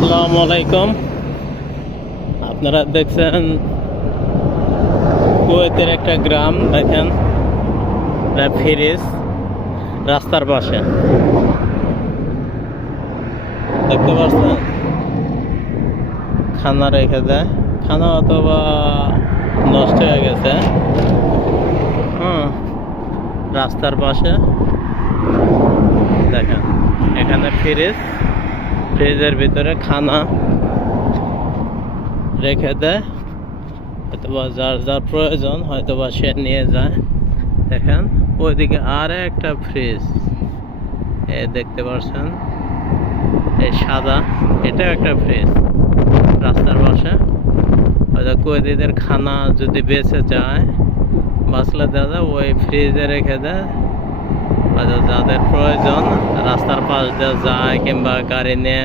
আসসালামু আলাইকুম। আপনারা দেখছেন কুয়েতের একটা গ্রাম। দেখেন ফ্রিজ রাস্তার পাশে দেখতে পাচ্ছেন, খানা রেখে দেয়। খানা অথবা নষ্ট হয়ে গেছে। রাস্তার পাশে দেখেন, এখানে ফ্রিজের ভিতরে খানা রেখে দেয়, হয়তোবা যার যার প্রয়োজন হয়তোবা সে নিয়ে যায়। দেখেন ওইদিকে আর একটা ফ্রিজ দেখতে পাচ্ছেন, এই সাদা, এটাও একটা ফ্রিজ রাস্তার পাশে। হয়তো কুয়েতিদের খানা যদি বেঁচে যায়, বাঁচলে দেওয়া যায়, ওই ফ্রিজে রেখে দেয়। হয়তো যাদের প্রয়োজন রাস্তার পাশ দিয়ে যায় কিংবা গাড়ি নিয়ে